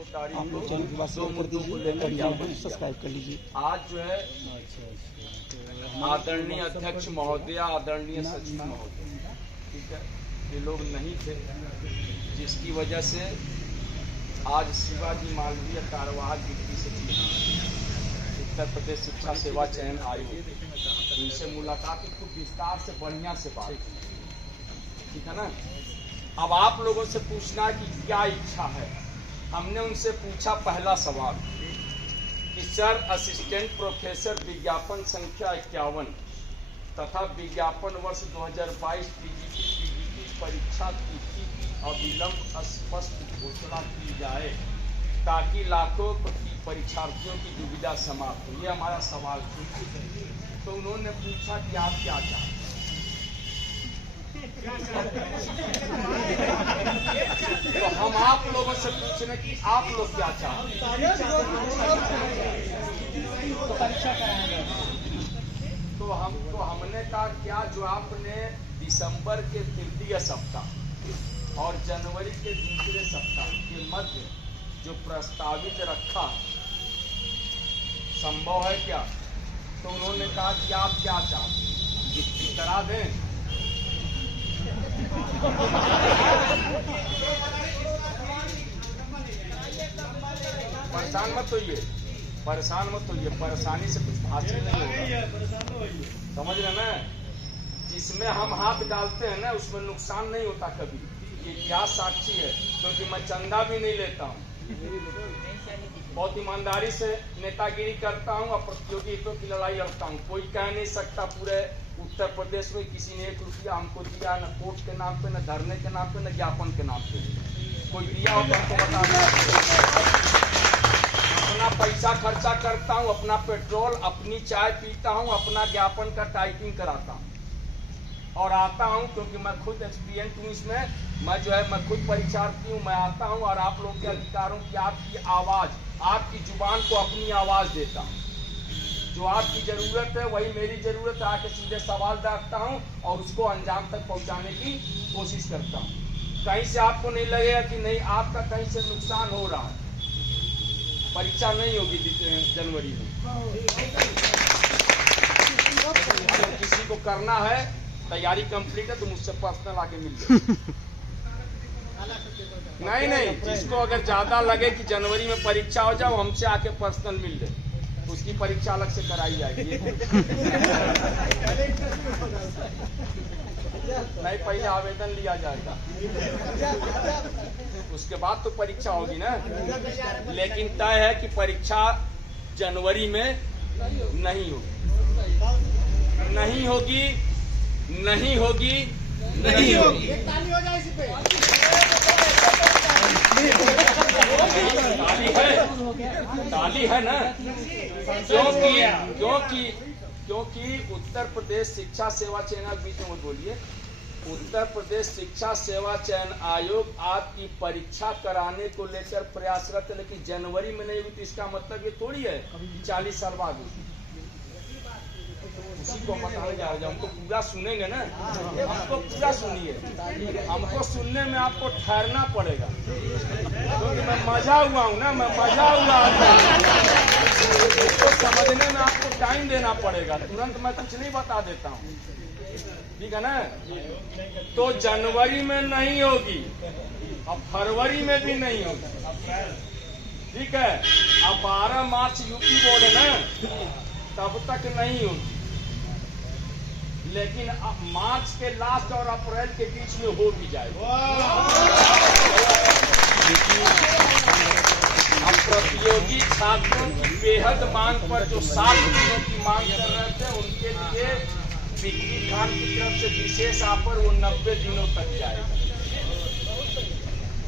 2 तारीख आप लोग चैनल को सब्सक्राइब कर लीजिए। आज जो है आदरणीय अध्यक्ष महोदय, आदरणीय सचिव महोदय, ठीक है, ये लोग नहीं थे, जिसकी वजह से आज शिवाजी मालवीय कार्यवाहक डिप्टी सचिव उत्तर प्रदेश शिक्षा सेवा चयन आयोग, उनसे मुलाकात की, खूब विस्तार से बढ़िया से बात, ठीक है ना। अब आप लोगों से पूछना कि क्या इच्छा है। हमने उनसे पूछा पहला सवाल कि सर, असिस्टेंट प्रोफेसर विज्ञापन संख्या 51 तथा विज्ञापन वर्ष 2022 पीजीटी परीक्षा तिथि की अविलंब स्पष्ट घोषणा की जाए ताकि लाखों परीक्षार्थियों की दुविधा समाप्त हो। ये हमारा सवाल था। तो उन्होंने पूछा कि आप क्या चाहते हैं। तो हम आप लोगों से पूछ रहे कि आप लोग क्या चाहते हैं। तो हमने कहा क्या जो आपने दिसंबर के तृतीय सप्ताह और जनवरी के दूसरे सप्ताह के मध्य जो प्रस्तावित रखा संभव है क्या। तो उन्होंने कहा कि आप क्या चाहते हैं, करा दें। परेशान मत होइए, परेशान मत होइए, परेशानी से कुछ हासिल नहीं होगा, समझ रहे ना। जिसमें हम हाथ डालते हैं ना उसमें नुकसान नहीं होता कभी। ये इतिहास साक्षी है, क्योंकि मैं चंदा भी नहीं लेता हूँ, बहुत ईमानदारी से नेतागिरी करता हूँ और प्रतियोगी हितों की लड़ाई लड़ता हूँ। कोई कह नहीं सकता पूरे उत्तर प्रदेश में किसी ने 1 रुपया हमको दिया, न कोर्ट के नाम पे, न धरने के नाम पे, न ज्ञापन के नाम पे। कोई दिया होगा तो बता दें। अपना पैसा खर्चा करता हूँ, अपना पेट्रोल, अपनी चाय पीता हूँ, अपना ज्ञापन का टाइपिंग कराता हूँ और आता हूँ, क्योंकि मैं खुद एक्सपीरियंस हूँ इसमें। मैं खुद परीक्षार्थी हूँ, मैं आता हूँ और आप लोगों के अधिकारों की, आपकी आवाज़, आपकी जुबान को अपनी आवाज़ देता हूँ। जो आपकी ज़रूरत है वही मेरी ज़रूरत है। आके सीधे सवाल रखता हूँ और उसको अंजाम तक पहुँचाने की कोशिश करता हूँ। कहीं से आपको नहीं लगेगा कि नहीं आपका कहीं से नुकसान हो रहा है। परीक्षा नहीं होगी जनवरी में। अगर किसी को करना है, तैयारी कंप्लीट है, तो मुझसे पर्सनल आके मिल जाए। नहीं, जिसको अगर ज्यादा लगे कि जनवरी में परीक्षा हो जाए, हमसे आके पर्सनल मिल ले, उसकी परीक्षा अलग से कराई जाएगी। नहीं, पहले आवेदन लिया जाएगा, उसके बाद तो परीक्षा होगी ना। लेकिन तय है कि परीक्षा जनवरी में नहीं होगी, नहीं होगी, नहीं होगी, नहीं होगी। ताली है ना, क्योंकि उत्तर प्रदेश शिक्षा सेवा चयन, बीच में मत बोलिए, उत्तर प्रदेश शिक्षा सेवा चयन आयोग आपकी परीक्षा कराने को लेकर प्रयासरत है, लेकिन जनवरी में नहीं हुई तो इसका मतलब ये थोड़ी है 40 साल बाद होगी। उसी को बताने जा रहे हैं। हमको पूरा सुनेंगे ना, हमको पूरा सुनिए। हमको सुनने में आपको ठहरना पड़ेगा, क्योंकि मैं मजा हुआ हूँ ना, मैं मजा हुआ इसको समझने में आपको टाइम देना पड़ेगा। तुरंत मैं कुछ नहीं बता देता हूँ, ठीक है ना। तो जनवरी में नहीं होगी, अब फरवरी में भी नहीं होगी, ठीक है। अब 12 मार्च यूपी बोर्ड है ना, तब तक नहीं होगी, लेकिन अब मार्च के लास्ट और अप्रैल के बीच में हो भी जाएगा। अब प्रतियोगी छात्रों की बेहद मांग पर जो 7 दिनों की मांग कर रहे थे, उनके लिए बिजली खान की तरफ से विशेष ऑफर, वो 90 दिनों तक जाएगा।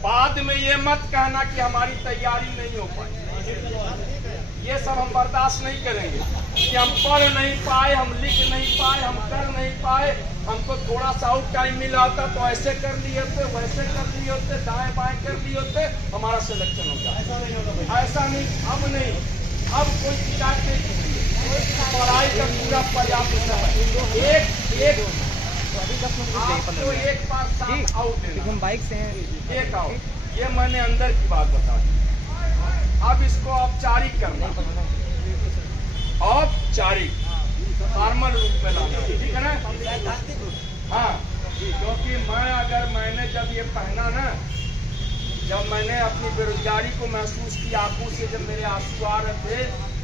बाद में ये मत कहना कि हमारी तैयारी नहीं हो पाई। ये सब हम बर्दाश्त नहीं करेंगे कि हम पढ़ नहीं पाए, हम लिख नहीं पाए, हम कर नहीं पाए। हमको थोड़ा सा और टाइम मिला होता तो ऐसे कर लिए होते, वैसे कर लिए होते, दाएं बाएं कर लिए होते, हमारा सिलेक्शन हो जाता। ऐसा नहीं, अब नहीं, अब कोई शिकायत नहीं कीजिए। पढ़ाई का पूरा पर्याप्त समय, एक आपको एक बार साथ आउट देना, बाइक से एक आउट। ये मैंने अंदर की बात बता दी। औपचारिक करना, औपचारिक फॉर्मल रूप में लाना, ठीक है ना? हाँ, क्योंकि मैंने जब ये पहना ना, जब मैंने अपनी बेरोजगारी को महसूस किया, आंखों से जब मेरे आंसू आ रहे थे,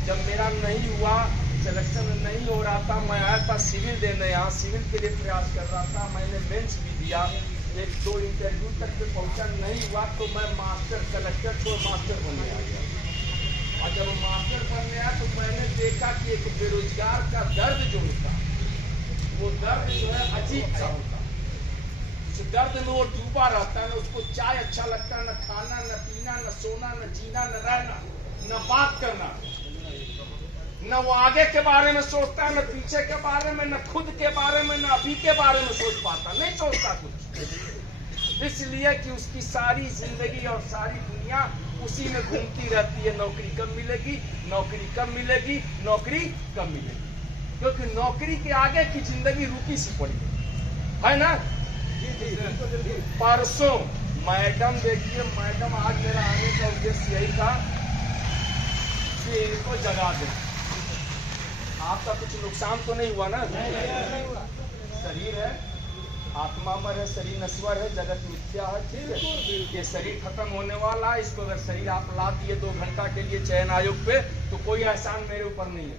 जब मेरा नहीं हुआ, सिलेक्शन नहीं हो रहा था, मैं आया था सिविल देने, यहाँ सिविल के लिए प्रयास कर रहा था, मैंने मेंस भी दिया, 1-2 इंटरव्यू तक पे पहुंचा, नहीं हुआ तो मैं मास्टर कलेक्टर को मास्टर बनने आ गया। और जब मास्टर बनने आया तो मैंने देखा कि एक बेरोजगार का दर्द जो होता, वो दर्द जो है अजीब सा होता, उस दर्द में वो डूबा रहता है, न उसको चाय अच्छा लगता है, न खाना, न पीना, न सोना, न जीना, न रहना, न बात करना, न वो आगे के बारे में सोचता है, न पीछे के बारे में, न खुद के बारे में, न अभी के बारे में सोच पाता, नहीं सोचता कुछ, इसलिए कि उसकी सारी जिंदगी और सारी दुनिया उसी में घूमती रहती है, नौकरी कब मिलेगी, नौकरी कब मिलेगी, नौकरी कब मिलेगी, क्योंकि नौकरी के आगे की जिंदगी रुकी सी पड़ी है ना। परसों मैडम, देखिए मैडम, आज मेरा आने का उद्देश्य यही था कि इनको जगा दे। आपका कुछ नुकसान तो नहीं हुआ ना? शरीर है, आत्मा अमर है, शरीर नश्वर है, जगत मिथ्या है, ठीक है? ये शरीर खत्म होने वाला है, इसको अगर शरीर आप ला दिए 2 घंटा के लिए चयन आयोग पे, तो कोई एहसान मेरे ऊपर नहीं है,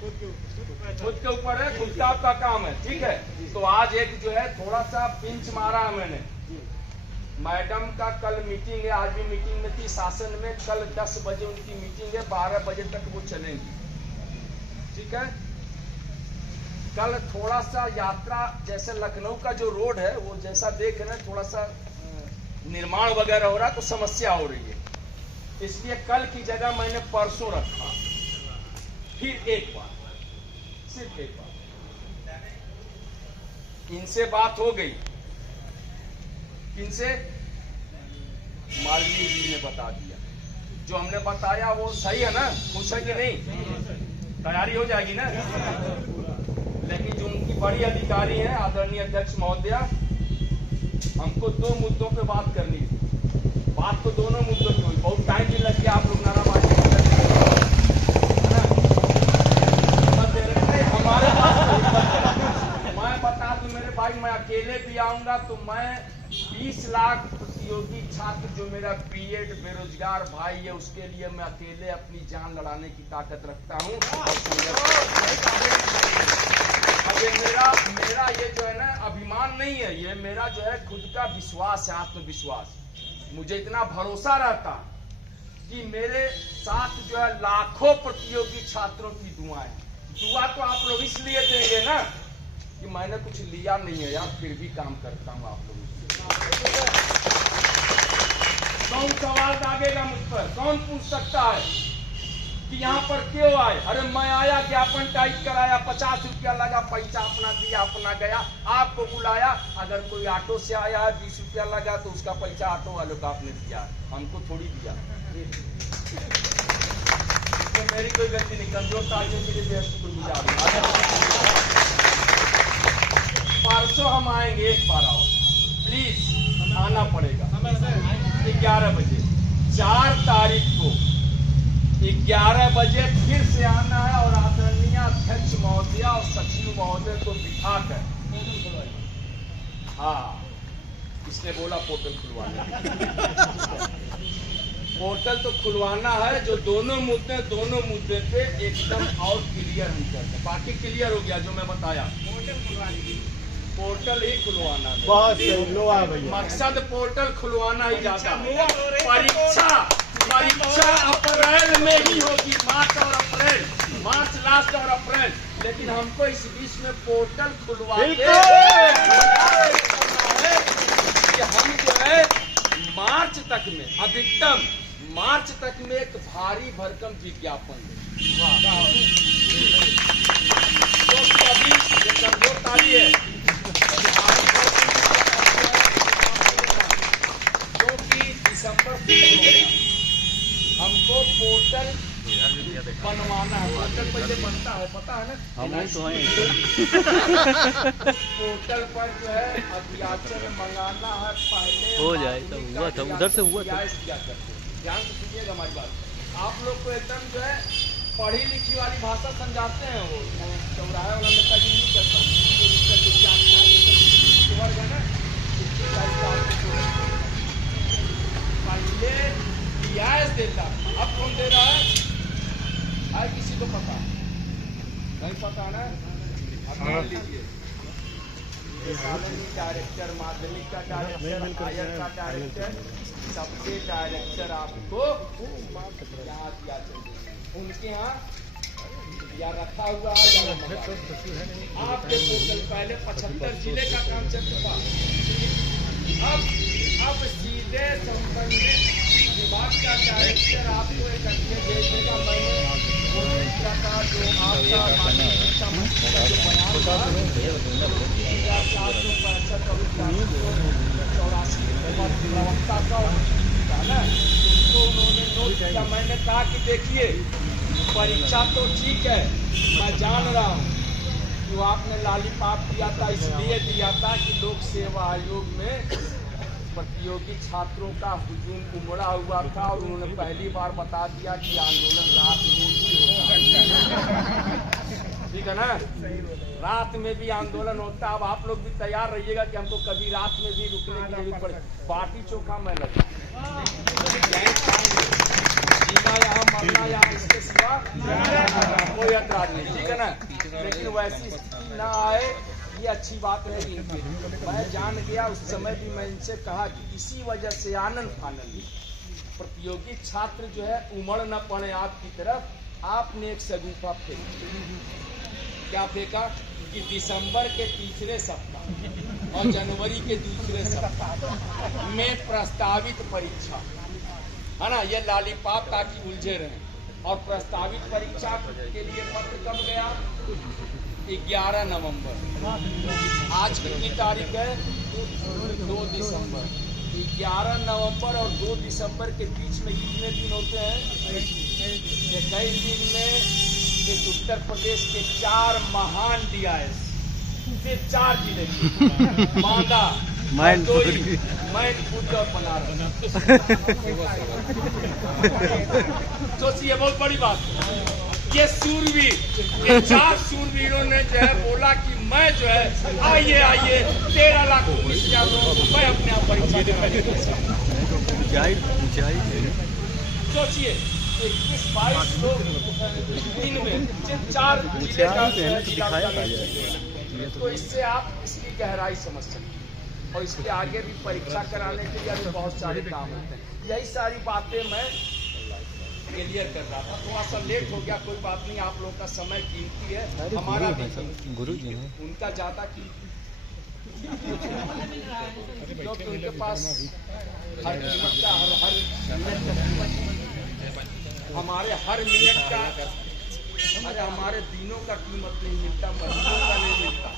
खुद के ऊपर है, खुद का आपका काम है, ठीक है? तो आज एक जो है थोड़ा सा पिंच मारा है मैंने। मैडम का कल मीटिंग है, आज भी मीटिंग में थी शासन में, कल 10 बजे उनकी मीटिंग है, 12 बजे तक वो चलेंगी, ठीक है? कल थोड़ा सा यात्रा, जैसे लखनऊ का जो रोड है वो जैसा देख रहे हैं, थोड़ा सा निर्माण वगैरह हो रहा है, तो समस्या हो रही है, इसलिए कल की जगह मैंने परसों रखा। फिर एक बार, सिर्फ एक बार इनसे बात हो गई, इनसे मालवीय जी ने बता दिया, जो हमने बताया वो सही है ना, खुश है कि नहीं? तैयारी हो जाएगी ना? लेकिन जो उनकी बड़ी अधिकारी हैं, आदरणीय अध्यक्ष महोदया, हमको 2 मुद्दों पे बात करनी थी। बात तो दोनों मुद्दों की हुई, बहुत टाइम भी लग गया, आप लोग नाराबाजी हमारे पास। मैं बता दूं मेरे भाई, मैं अकेले भी आऊंगा तो मैं 20 लाख प्रतियोगी छात्र, जो मेरा बीएड बेरोजगार भाई है, उसके लिए मैं अकेले अपनी जान लड़ाने की ताकत रखता हूं। अब ये मेरा ये जो है ना अभिमान नहीं है, ये मेरा जो है खुद का विश्वास है, आत्मविश्वास। मुझे इतना भरोसा रहता कि मेरे साथ जो है लाखों प्रतियोगी छात्रों की दुआएं। दुआ तो आप लोग इसलिए देंगे ना कि मैंने कुछ लिया नहीं है यार, फिर भी काम करता हूँ आप लोगों से। कौन सवाल दागेगा मुझ पर? कौन पूछ सकता है कि यहाँ पर क्यों आए? अरे मैं आया, ज्ञापन टाइप कराया, 50 रुपया लगा, पैसा अपना दिया, अपना गया, आपको बुलाया। अगर कोई ऑटो से आया है, 20 रुपया लगा, तो उसका पैसा ऑटो वालों का आपने दिया, हमको थोड़ी दिया। तो मेरी कोई गलती नहीं, कमजोर तालियों के लिए कोई गुजार। परसों हम आएंगे, एक बार आओ प्लीज, आना पड़ेगा 11 बजे, 4 तारीख को 11 बजे फिर से आना है, और आदरणीय अध्यक्ष महोदय और सचिव महोदय को बिठाकर, हाँ इसने बोला पोर्टल खुलवाना, पोर्टल तो खुलवाना है। जो दोनों मुद्दे पे एकदम और क्लियर हम करते हैं, बाकी क्लियर हो गया जो मैं बताया। पोर्टल ही खुलवाना है, बहुत लो आ भैया, मकसद पोर्टल खुलवाना ही जाता है। परीक्षा अप्रैल में ही होगी, मार्च और अप्रैल, मार्च लास्ट और अप्रैल, लेकिन हमको इस बीच में पोर्टल खुलवा के हम जो है मार्च तक में, अधिकतम मार्च तक में एक भारी भरकम विज्ञापन तो अभी कमजोर ताली है, क्योंकि दिसंबर हमको पोर्टल बनवाना है। पोर्टल पहले बनता है, पता है ना? हम तो हैं। पोर्टल पर जो है अध्याचन मंगाना है, पहले हो जाए तो हुआ था, उधर से हुआ था। ध्यान से सुनिएगा हमारी बात। आप लोग को एकदम जो है पढ़ी लिखी वाली भाषा समझाते हैं। वो चौराहे वाला नेताजी नहीं करता वर्ग है ना, पहले रियायत देता, अब कौन दे रहा है किसी को पता नहीं? पता ना? अब मान लीजिए डायरेक्टर, माध्यमिक का डायरेक्टर, हायर का डायरेक्टर, सबसे डायरेक्टर आपको यहाँ दिया चाहिए, उनके यहाँ या रखा हुआ है या आपके पोर्टल पहले 75 जिले का काम चल चुका। अब सीधे संबंधित विभाग का डायरेक्टर आपको एक अच्छे भेज देगा। मैंने का जो आपका प्रवक्ता का ना, उसको उन्होंने नोट किया। मैंने कहा कि देखिए परीक्षा तो ठीक है, मैं जान रहा हूँ जो आपने लॉलीपॉप दिया था इसलिए दिया था कि लोक सेवा आयोग में प्रतियोगी छात्रों का हुजूम उमड़ा हुआ था और उन्होंने पहली बार बता दिया कि आंदोलन रात में भी होता, ठीक है ना? रात में भी आंदोलन होता। अब आप लोग भी तैयार रहिएगा कि हमको कभी रात में भी रुकने के लिए भी पड़े। बाटी चोखा मैं लगा जीना यहाँ मरना यहाँ, इसके सिवा कोई ऐतराज नहीं, ठीक है ना? लेकिन वैसी स्थिति ना आए ये अच्छी बात रहेगी। मैं जान गया उस समय भी मैं इनसे कहा कि इसी वजह से आनंद प्रतियोगी छात्र जो है उमड़ न पड़े आपकी तरफ। आपने एक सगुफा फेंका, क्या फेंका कि दिसंबर के तीसरे सप्ताह और जनवरी के दूसरे सप्ताह में प्रस्तावित परीक्षा है ना, ये लॉलीपॉप ताकि उलझे रहे। और प्रस्तावित परीक्षा के लिए पत्र कब गया? 11 नवंबर। आज कितनी तारीख है? 2 दिसंबर। 11 नवंबर और 2 दिसंबर के बीच में कितने दिन होते हैं? 21 दिन में इस उत्तर प्रदेश के 4 महान DIS, सिर्फ 4 जिले के बांदा, मैनपुरी, मैनपुर और बनारस। सोचिए बहुत बड़ी बात। ये सूरवीर, ये 4 सूरवीरों ने जो है बोला कि मैं जो है आइए 13,19,000 मैं अपने आप परीक्षा सोचिए 21-22 लोग दिन में 4 जिले का, तो इससे आप इसकी गहराई समझ सकते हैं। और इसके आगे भी परीक्षा कराने के लिए अभी बहुत सारे काम होते हैं। यही सारी बातें मैं क्लियर कर रहा था। थोड़ा सा लेट हो गया, कोई बात नहीं, आप लोगों का समय कीमती है, हमारा भी गुरु जी हैं, उनका ज्यादा कीमती, क्योंकि उनके पास हर कीमत का हर मिनट, हमारे हर मिनट का, अरे हमारे दिनों का कीमत नहीं मिलता, महीनों का नहीं मिलता,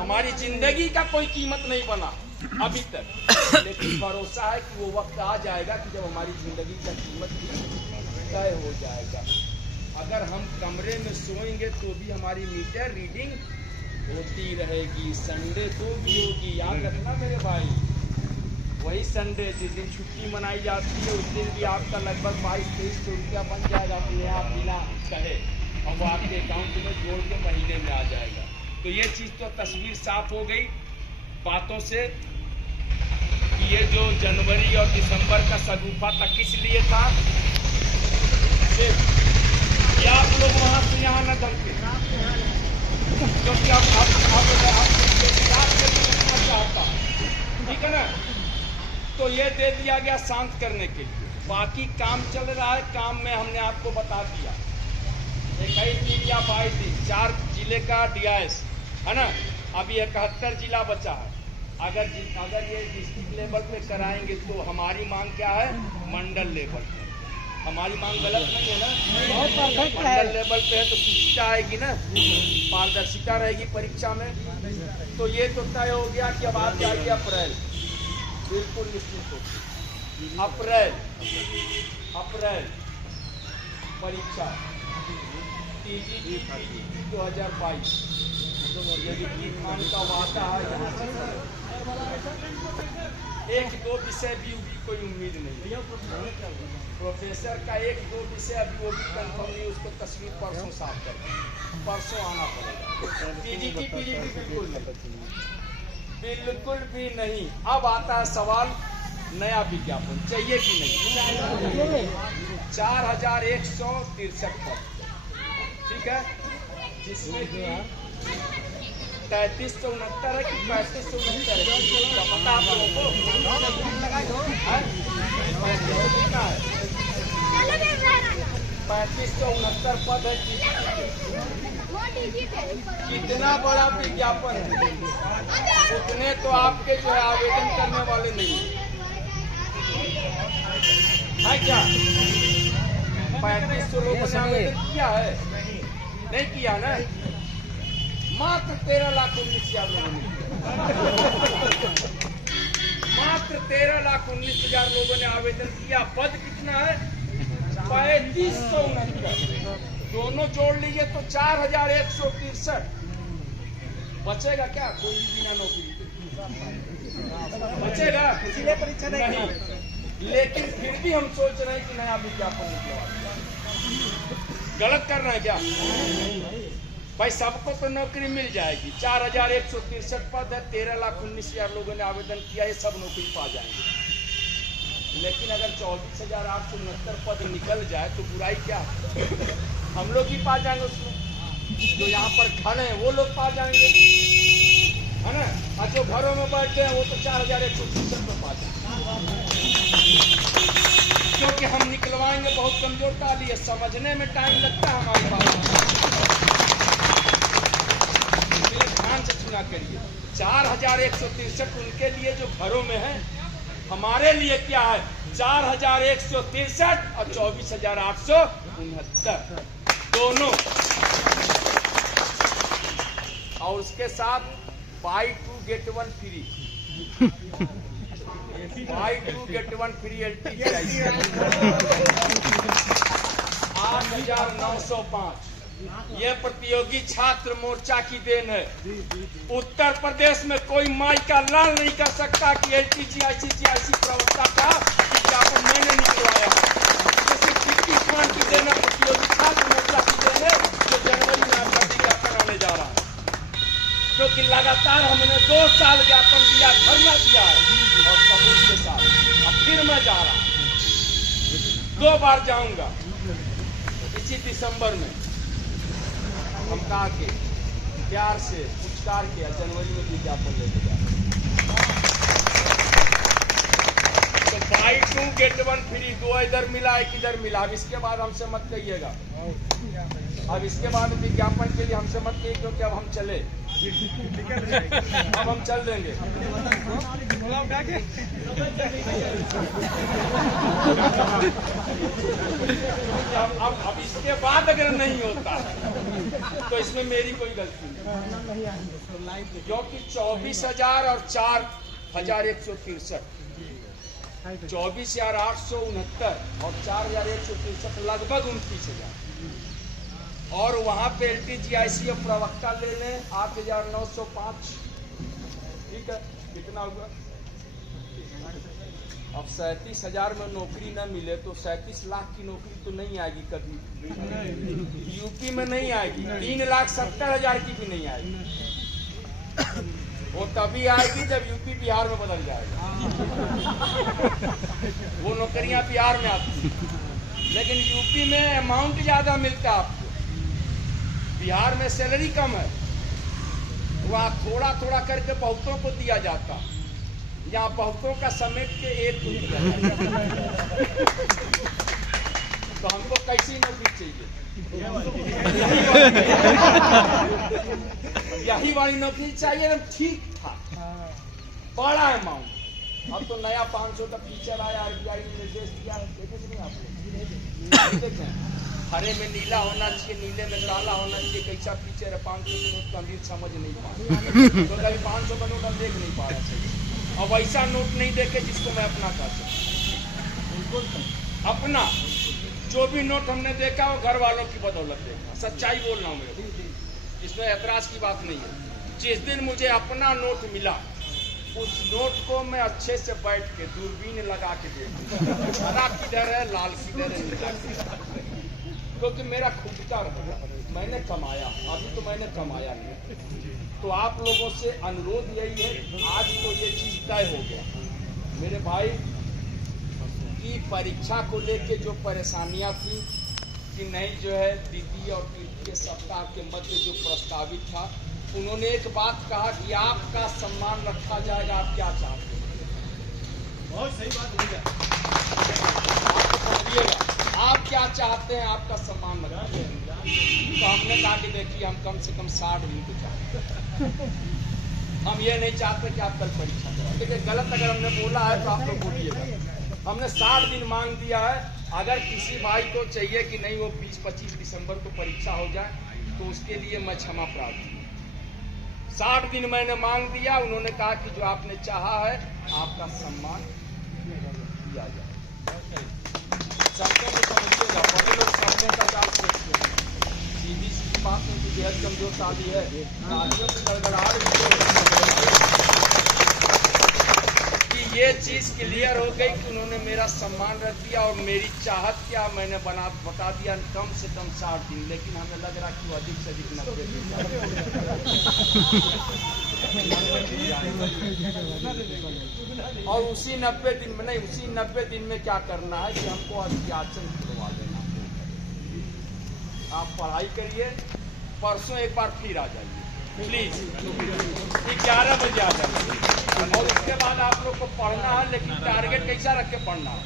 हमारी जिंदगी का कोई कीमत नहीं बना अभी तक। लेकिन भरोसा है कि वो वक्त आ जाएगा कि जब हमारी जिंदगी का कीमत भी तय हो जाएगा। अगर हम कमरे में सोएंगे तो भी हमारी मीटर रीडिंग होती रहेगी। संडे तो भी होगी, याद रखना मेरे भाई। वही संडे जिस दिन छुट्टी मनाई जाती है उस दिन भी आपका लगभग 22-23 रुपया बन जाएगा आप बिना कहे, और वो आपके अकाउंट में जोड़ के महीने में आ जाएगा। तो ये चीज़ तो तस्वीर साफ हो गई बातों से कि ये जो जनवरी और दिसंबर का सगुफा था किस लिए था? कि आप लोग वहाँ से यहाँ न धमके, क्योंकि आप चाहता, ठीक है ना? तो ये दे दिया गया शांत करने के लिए। बाकी काम चल रहा है, काम में हमने आपको बता दिया 21 दिन या 22 दिन 4 जिले का DIS है ना। अभी 71 जिला बचा है। अगर ये डिस्ट्रिक्ट लेवल पे कराएंगे तो हमारी मांग क्या है? मंडल लेवल पे। हमारी मांग गलत नहीं है ना? मंडल लेवल पे है तो सुचिता आएगी ना, पारदर्शिता रहेगी परीक्षा में। तो ये तो तय हो गया कि अब आप जाइए अप्रैल, बिल्कुल निश्चित हो। अप्रैल परीक्षा TGT 2022। यदि खान का वादा है यहाँ से एक दो विषय भी कोई उम्मीद नहीं। प्रोफेसर का एक दो विषय अभी वो भी कंफर्म नहीं, उसको तस्वीर परसों साफ कर, परसों आना पड़ेगा। पीजीटी बिल्कुल भी नहीं। अब आता है सवाल नया विज्ञापन चाहिए कि नहीं। 4163 पद, ठीक है, जिसमें कि 3369 है कि 3569 है, पता आप लोगों को? 3569 पद है। कितना बड़ा विज्ञापन है, उतने तो आपके जो है आवेदन करने वाले नहीं है क्या? 3500 लोगों ने आवेदन किया है, नहीं किया ना? मात्र 13,19,000 लोगों ने, मात्र 13,19,000 लोगों ने आवेदन किया। पद कितना है? 3569। दोनों जोड़ लीजिए तो 4163। बचेगा क्या? कोई भी बिना नौकरी बचेगा? परीक्षा नहीं। लेकिन फिर भी हम सोच रहे हैं कि नया विज्ञापन निकलवा। गलत कर रहे हैं क्या भाई? सबको तो नौकरी मिल जाएगी। 4163 पद है, 13,19,000 लोगों ने आवेदन किया, ये सब नौकरी पा जाएंगे। लेकिन अगर 24,869 पद निकल जाए तो बुराई क्या है? हम लोग ही पा जाएंगे उसमें, जो यहाँ पर खड़े हैं वो लोग पा जाएंगे, है ना? और जो घरों में बैठे हैं वो तो 4163 में पा जाएंगे। क्योंकि हम निकलवाएंगे बहुत कमजोर ताली है, समझने में टाइम लगता है हमारे पास। ध्यान से सुना करिए, 4163 उनके लिए जो घरों में है, हमारे लिए क्या है? 4163 और 24,869 दोनों, और उसके साथ buy 2 get 1 free, buy 2 get 1 free LTC 8,905। ये प्रतियोगी छात्र मोर्चा की देन है। उत्तर प्रदेश में कोई माई का लाल नहीं कर सकता कि LTC प्रवक्ता का विज्ञापन मैंने निकलवाया। सिर्फ खान की देन है, प्रतियोगी छात्र मोर्चा की देन है, जो जनवरी में आपका विज्ञापन आने जा रहा है। क्योंकि लगातार हमने 2 साल ज्ञापन दिया, धरना दिया है और सबूत के साथ। अब फिर मैं जा रहा हूँ, 2 बार जाऊंगा इसी दिसंबर में। हम कहा के प्यार से पुचकार किया, जनवरी में विज्ञापन लेके जा रहे हैं। तो buy 2 get 1 फ्री, 2 इधर मिला, 1 इधर मिला। अब इसके बाद हमसे मत कहिएगा, अब इसके बाद विज्ञापन के लिए हमसे मत कहिए, क्योंकि अब हम चले, अब हम चल देंगे। अब इसके बाद अगर नहीं होता तो इसमें मेरी कोई गलती नहीं, क्योंकि 24,000 और 4,163, 24,869 और 4,163 लगभग 29,000। और वहां पे LTGIC प्रवक्ता ले लें 8,905, ठीक है, कितना हुआ? अब 37,000 में नौकरी न मिले तो 37 लाख की नौकरी तो नहीं आएगी कभी। यूपी में नहीं आएगी, 3,70,000 की भी नहीं आएगी। वो तभी आएगी जब यूपी बिहार में बदल जाएगा। वो नौकरियां बिहार में आती हैं, लेकिन यूपी में अमाउंट ज्यादा मिलता है आपको, बिहार में सैलरी कम है। वहाँ थोड़ा थोड़ा करके बहुतों को दिया जाता, यहाँ बहुतों का समेट के एक को दिया जाता। तो हमको कैसी नौकरी चाहिए? यही वाली नौकरी चाहिए, ठीक था, बड़ा अमाउंट। अब तो नया 500 का फीचर आया, RBI ने निर्देश दिया, देखे नहीं आप लोग? देखें, हरे में नीला होना चाहिए, नीले में काला होना चाहिए। कैसा फीचर है? 500 का नोट गंभीर समझ नहीं पा रहा, तो कभी 500 का नोट हम देख नहीं पा रहा चाहिए। और वैसा नोट नहीं देखे जिसको मैं अपना कह सकूं। अपना जो भी नोट हमने देखा वो घर वालों की बदौलत देखा, सच्चाई बोल रहा हूँ मेरे, इसमें ऐतराज की बात नहीं है। जिस दिन मुझे अपना नोट मिला उस नोट को मैं अच्छे से बैठ के दूरबीन लगा के देखूंगा, हरा किधर है, लाल किधर है, नीला किधर है। क्योंकि मेरा खुद का मैंने कमाया, अभी तो मैंने कमाया नहीं। तो आप लोगों से अनुरोध यही है, आज तो ये चीज तय हो गया। मेरे भाई की परीक्षा को लेके जो परेशानियां थी कि नहीं जो है दीदी और कीर्ति के सप्ताह के मध्य जो प्रस्तावित था, उन्होंने एक बात कहा कि आपका सम्मान रखा जाएगा। आप क्या चाहते हैं? बहुत सही बात बोलिएगा। आप क्या चाहते हैं? आपका सम्मान रखा जाएगा। तो हमने कहा कि देखिए हम कम से कम 60 दिन को चाहते हैं। हम ये नहीं चाहते कि आप कल परीक्षा करें। देखिए गलत अगर हमने बोला है तो आप लोग बोलिएगा। हमने 60 दिन मांग दिया है। अगर किसी भाई को चाहिए कि नहीं वो 20-25 दिसंबर को परीक्षा हो जाए तो उसके लिए मैं क्षमा प्रार्थी हूँ। 60 दिन मैंने मांग दिया, उन्होंने कहा कि जो आपने चाहा है आपका सम्मान किया जाए। शब्दों को समझिएगा, बड़े लोग शब्दों का जाल फेंकते हैं। सीधी सी बात नहीं कि बेहद कमजोर शादी है, शादियों की गड़गड़ाहट कि ये चीज क्लियर हो गई कि उन्होंने मेरा सम्मान रख दिया और मेरी चाहत क्या मैंने बता दिया कम से कम 60 दिन, लेकिन हमें लग रहा कि वो अधिक से अधिक 90 दिन और उसी 90 दिन में नहीं, उसी 90 दिन में क्या करना है कि हमको अध्याचन करवा देना। आप पढ़ाई करिए, परसों एक बार फिर आ जाइए प्लीज, 11 बजे आ जाइए। और उसके बाद आप लोग को पढ़ना है, लेकिन टारगेट कैसा रख के पढ़ना है?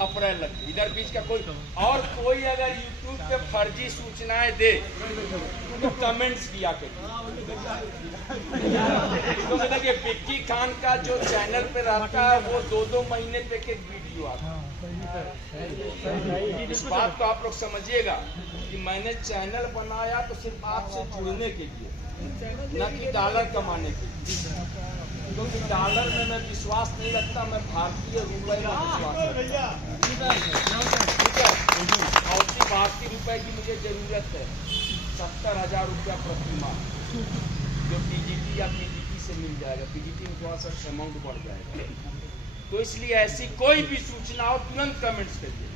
अप्रैल लग। इधर बीच का कोई और कोई अगर यूट्यूब पे फर्जी सूचनाएं दे तो कमेंट्स किया करिए। तो मतलब ये पिक्की खान का जो चैनल पे रहता है वो 2-2 महीने पे एक वीडियो आता है। इस बात को आप लोग समझिएगा कि मैंने चैनल बनाया तो सिर्फ आपसे जुड़ने के लिए, न कि डॉलर कमाने के लिए। क्योंकि डॉलर में मैं विश्वास नहीं रखता, मैं भारतीय रुपए में विश्वास रखता हूं। ठीक है, और उसी भारतीय रुपए की मुझे जरूरत है। 70,000 रुपया प्रति माह जो पीजीटी या पीजीटी से मिल जाएगा। पीजीटी में थोड़ा सा अमाउंट बढ़ जाएगा। तो इसलिए ऐसी कोई भी सूचना हो तुरंत कमेंट्स करिए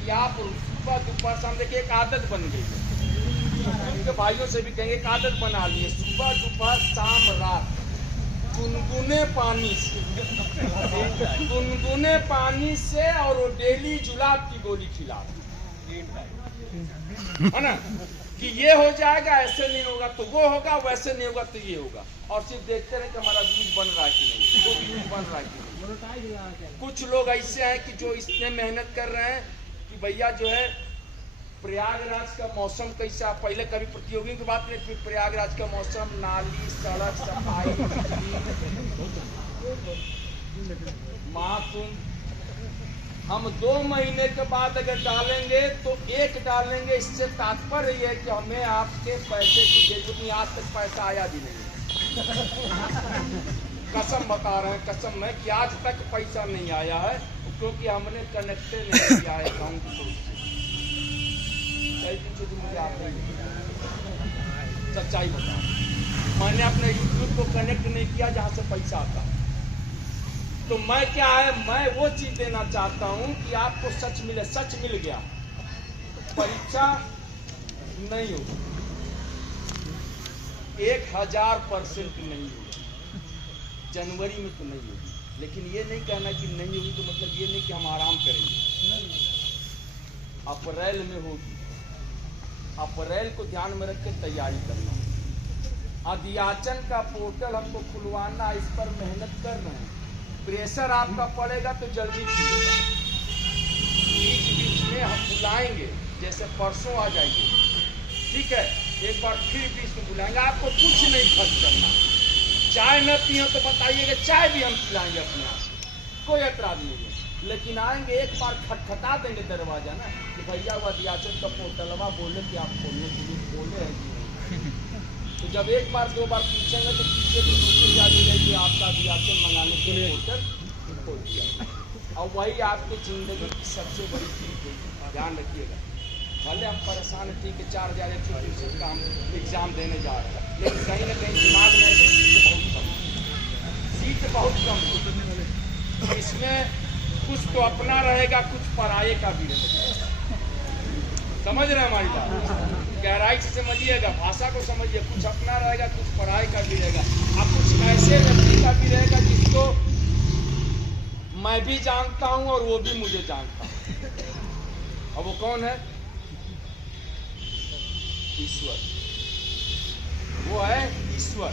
कि आप सुबह दोपहर शाम। देखिए एक आदत बन गई है, उनके भाइयों से भी कहेंगे एक आदत बना लिए, सुबह दोपहर शाम रात गुनगुने पानी से और वो डेली जुलाब की गोली खिला, है ना, कि ये हो जाएगा, ऐसे नहीं होगा तो वो होगा, वैसे नहीं होगा तो ये होगा। और सिर्फ देखते रहे कि हमारा व्यूज बन रहा है कि नहीं, तो व्यूज बन रहा है कि नहीं। कुछ लोग ऐसे हैं कि जो इसमें मेहनत कर रहे हैं कि भैया जो है प्रयागराज का मौसम कैसा, पहले कभी प्रतियोगियों की बात नहीं थी। प्रयागराज का मौसम, नाली, सड़क, सफाई, मासूम। हम 2 महीने के बाद अगर डालेंगे तो एक डालेंगे। इससे तात्पर्य यह है कि हमें आपके पैसे की जरूरत नहीं। आज तक पैसा आया भी नहीं, कसम बता रहे हैं, कसम है कि आज तक पैसा नहीं आया है, क्योंकि हमने कनेक्ट नहीं किया है अकाउंट से। मुझे आप सच्चाई बता, मैंने अपने यूट्यूब को कनेक्ट नहीं किया जहां से पैसा आता है। तो मैं क्या है, मैं वो चीज देना चाहता हूं कि आपको सच मिले। सच मिल गया, परीक्षा नहीं होगी, 1000% नहीं होगी। जनवरी में तो नहीं होगी, लेकिन ये नहीं कहना कि नहीं होगी तो मतलब ये नहीं कि हम आराम करेंगे। अप्रैल में होगी। अप्रैल को ध्यान में रख के तैयारी करना। अध्याचन का पोर्टल हमको खुलवाना, इस पर मेहनत कर रहे हैं। प्रेशर आपका पड़ेगा तो जल्दी कीजिएगा। बीच में हम बुलाएंगे, जैसे परसों आ जाइए, ठीक है, एक बार फिर बीच में बुलाएंगे। आपको कुछ नहीं खर्च करना। चाय न पियो तो बताइएगा, चाय भी हम पिलाएंगे अपने यहाँ से, कोई एतराज नहीं है। लेकिन आएंगे एक बार खटखटा देंगे दरवाजा ना कि भैया वो अध्याचन का पोर्टलवा बोले कि आप खोलने के लिए बोले हैं कि नहीं। तो जब एक बार 2 बार पूछेंगे तो पीछे भी नोटिस आ जाएगी कि आपका अध्याचन मंगाने के लिए पोर्टल खोल दिया। और वही आपकी जिंदगी की सबसे बड़ी चीज है, ध्यान रखिएगा। भले हम परेशान थी कि 4130 का हम एग्जाम देने जा रहे हैं, लेकिन कहीं ना कहीं दिमाग में सीट बहुत कम है। इसमें कुछ तो अपना रहेगा, कुछ पराये का भी रहेगा। समझ रहे हैं हमारी बात? गहराई से समझिएगा, भाषा को समझिए। कुछ अपना रहेगा, कुछ पराये का भी रहेगा, और कुछ ऐसे व्यक्ति का भी रहेगा जिसको मैं भी जानता हूं और वो भी मुझे जानता है। अब वो कौन है? ईश्वर। वो है ईश्वर।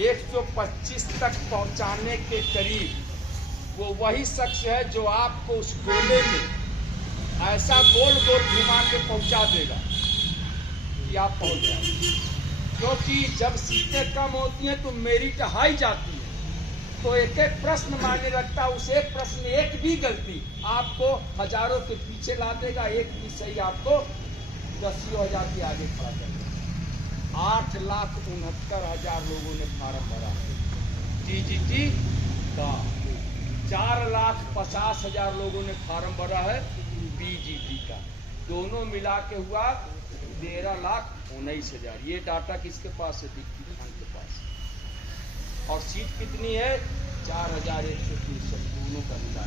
125 तक पहुंचाने के करीब वो वही शख्स है जो आपको उस गोले में ऐसा गोल गोल घुमा के पहुंचा देगा कि आप पहुंच जाए। क्योंकि जब सीटें कम होती हैं तो मेरिट हाई जाती है, तो एक एक प्रश्न मायने रखता है। उस एक प्रश्न एक भी गलती आपको हजारों के पीछे ला देगा, एक भी सही आपको 10,000 के आगे खड़ा कर देगा। 8,69,000 लोगों ने फार्म भरा है टीजीटी का। 4,50,000 लोगों ने फार्म भरा है बीजीटी का। दोनों मिला के हुआ 13,19,000। ये डाटा किसके पास है? दीप्ति खान के पास। और सीट कितनी है? 4,163। दोनों का मिला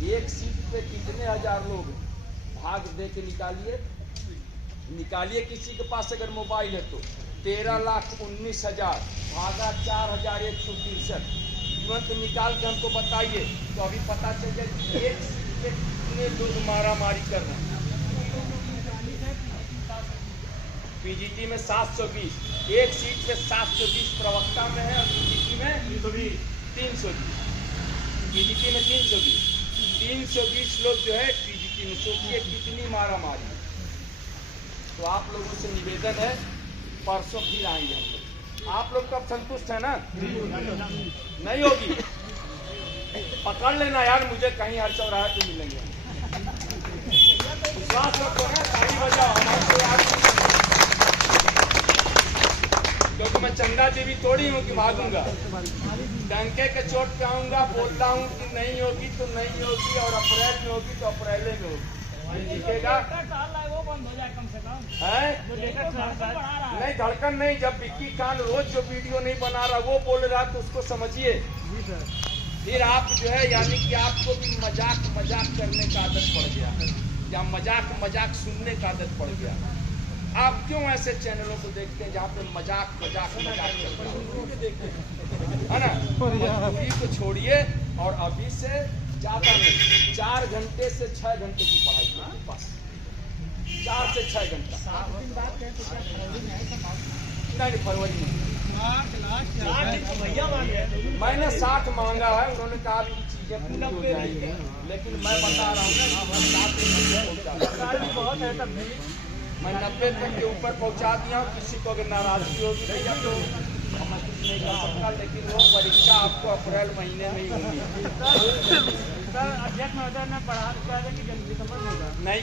के एक सीट पे कितने हजार लोग हैं? भाग दे के निकालिए किसी के पास अगर मोबाइल है तो। 13,19,000 भागा 4,163, तुरंत निकाल के हमको बताइए, तो अभी पता चल जाए एक सीट पे कितने लोग मारा मारी कर रहे हैं। पीजीटी में 720, एक सीट पे 720 प्रवक्ता में है, और पीजीटी में 320। पीजीटी में 320 लोग जो है पीजीटी में। सोचिए कितनी मारा मारी। तो आप लोगों से निवेदन है, परसों फिर आएंगे हम लोग। आप लोग कब संतुष्ट है ना? नहीं होगी? पकड़ लेना यार, मुझे कहीं हर चौराहे पे मिलेंगे। विश्वास रखो ना, सही बजाओ हमारे यार। क्योंकि मैं चंदा देवी थोड़ी हूँ कि भागूंगा। डंके के चोट पे आऊंगा, बोलता हूँ कि नहीं होगी तो नहीं होगी, और अप्रैल में होगी तो अप्रैल में होगी। जीतेगा वो बंद हो जाए कम से कम है? नहीं, धड़कन नहीं। जब विक्की खान रोज जो वीडियो नहीं बना रहा वो बोल रहा तो उसको समझिए। फिर आप जो है यानी कि आपको भी मजाक करने का आदत पड़ गया, या मजाक सुनने का आदत पड़ गया। आप क्यों ऐसे चैनलों को देखते हैं जहाँ पे मजाक है ना? मजबूरी को छोड़िए, और अभी से ज्यादा नहीं, 4 घंटे से 6 घंटे की पढ़ाई है बस। 4 से 6 घंटा। नहीं, फरवरी में मैंने 60 मांगा है। उन्होंने कहा कि चीजें पूरी हो जाएंगी, लेकिन मैं बता रहा हूँ मैं 90 तक के ऊपर पहुंचा दिया हूँ। किसी को अगर नाराजगी होगी भैया तो मैं कुछ नहीं कर सकता, लेकिन वो परीक्षा आपको अप्रैल महीने में ही होगी। अध्यक्ष महोदय ने पढ़ा कि दिसंबर में होगा। नहीं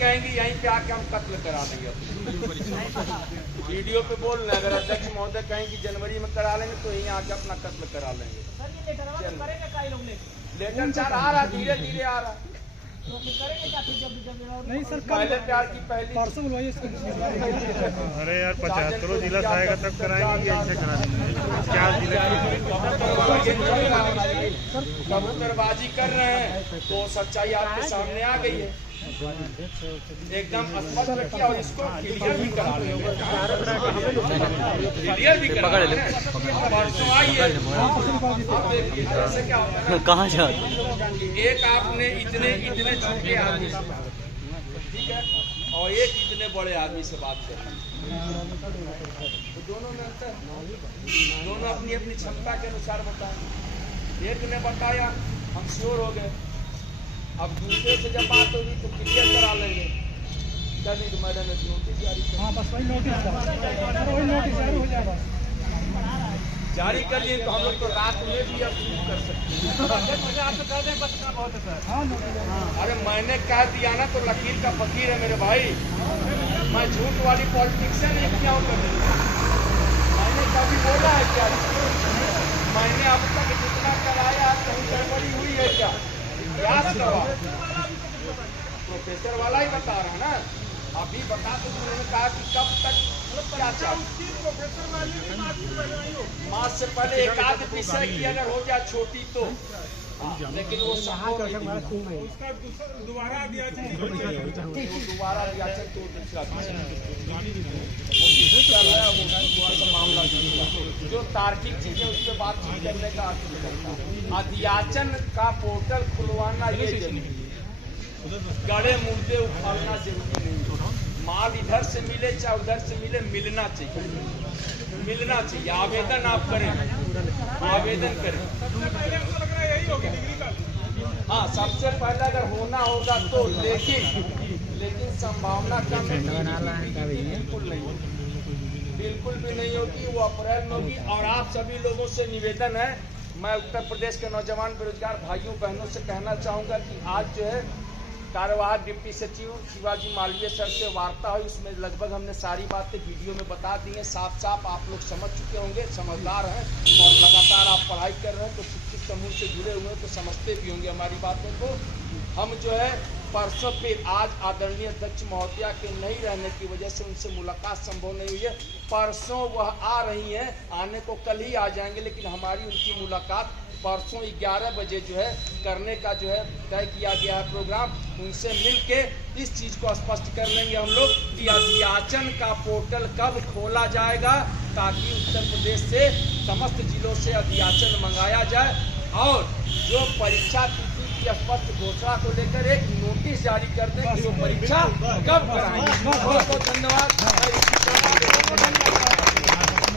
कहेंगे यहीं पे आके हम कत्ल करा देंगे। वीडियो पे बोल रहे हैं, अगर अध्यक्ष महोदय कहेंगे जनवरी में करा लेंगे तो यहीं आके अपना कत्ल करा लेंगे। लेटर 4 आ रहा, धीरे धीरे आ रहा। नहीं सर, पहले प्यार की पहली परसों बुलवाइए। अरे यार 75 जिला आएगा तब कराएंगे, ऐसे करा देंगे। 4 जिले कबूतरबाजी कर रहे हैं तो सच्चाई आपके सामने आ गई है, एकदम स्पष्ट रखिए। और इसको क्लियर भी करा लेंगे, परसों आइए। ऐसे क्या होता है कहाँ जा? एक आपने इतने छोटे आदमी से, ठीक है, और एक इतने बड़े आदमी से बात कर, तो दोनों में अंतर, दोनों अपनी अपनी क्षमता के अनुसार बताए। एक ने बताया, हम श्योर हो गए। अब दूसरे से जब बात होगी तो क्लियर करा लेंगे। नहीं तो मैडम ने नोटिस जारी कर, हाँ बस वही नोटिस जारी हो जाएगा। जारी कर लिए तो हम लोग तो रात में भी अब शुरू कर सकते हैं। आप तो कर दें, बस का बहुत है सर। अरे मैंने कह दिया ना, तो लकीर का फकीर है मेरे भाई। मैं झूठ वाली पॉलिटिक्स नहीं किया हूँ कभी। मैंने कभी बोला है क्या? मैंने अब तक जितना कराया कहीं गड़बड़ी हुई है क्या? प्रोफेसर सेंटर वाला ही बता रहा है ना, अभी बता तो उन्होंने कहा कि कब तक मतलब क्या चाहते मार्च से पहले एक आध विषय की अगर हो जाए छोटी तो लेकिन वो उसका दोबारा दिया जाए दोबारा दिया जाए तो दूसरा मामला जो तार्किक चीजें उस पर बातचीत करने का अध्याचन का पोर्टल खुलवाना ये जरूरी है, गड़े मुद्दे उखाड़ना जरूरी नहीं। माल इधर से मिले चाहे उधर से मिले, मिलना चाहिए, मिलना चाहिए। आवेदन आप करें, आवेदन करें। हाँ, सबसे पहले अगर होना होगा तो, लेकिन संभावना कम है, बिल्कुल भी नहीं होगी, वो अप्रैल में होगी। और आप सभी लोगों से निवेदन है, मैं उत्तर प्रदेश के नौजवान बेरोजगार भाइयों बहनों से कहना चाहूंगा कि आज जो है कार्यवाहक डिप्टी सचिव शिवाजी मालवीय सर से वार्ता हुई, उसमें लगभग हमने सारी बातें वीडियो में बता दी हैं। साफ साफ आप लोग समझ चुके होंगे, समझदार हैं और लगातार आप पढ़ाई कर रहे हैं तो शिक्षित समूह से जुड़े हुए हैं तो समझते भी होंगे हमारी बातों को। हम जो है परसों फिर आज आदरणीय अध्यक्ष महोदया के नहीं रहने की वजह से उनसे मुलाकात संभव नहीं हुई है। परसों वह आ रही हैं, आने को कल ही आ जाएंगे, लेकिन हमारी उनकी मुलाकात परसों 11 बजे जो है करने का जो है तय किया गया है प्रोग्राम। उनसे मिलके इस चीज को स्पष्ट कर लेंगे हम लोग कि अध्याचन का पोर्टल कब खोला जाएगा, ताकि उत्तर प्रदेश से समस्त जिलों से अध्याचन मंगाया जाए और जो परीक्षा तिथि की स्पष्ट घोषणा को लेकर एक नोटिस जारी कर दें कि वो परीक्षा कब कराएंगे। बहुत बहुत धन्यवाद।